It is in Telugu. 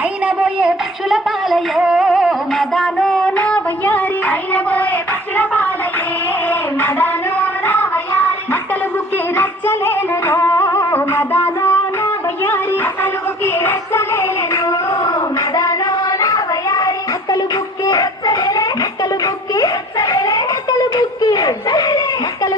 అయిన పోయే పక్షుల పాలయో మదానో నా వయ్యారి అయిన పోయే పక్షుల పాలయే మదానో నా వయ్యారి మక్కలు బుక్కి రచ్చలేనో మదానో నా వయ్యారి మక్కలు బుక్కి రచ్చలేనో మదానో నా వయ్యారి మక్కలు బుక్కి రచ్చలేలే మక్కలు బుక్కి రచ్చలేలే మక్కలు బుక్కి రచ్చలేలే మక్కలు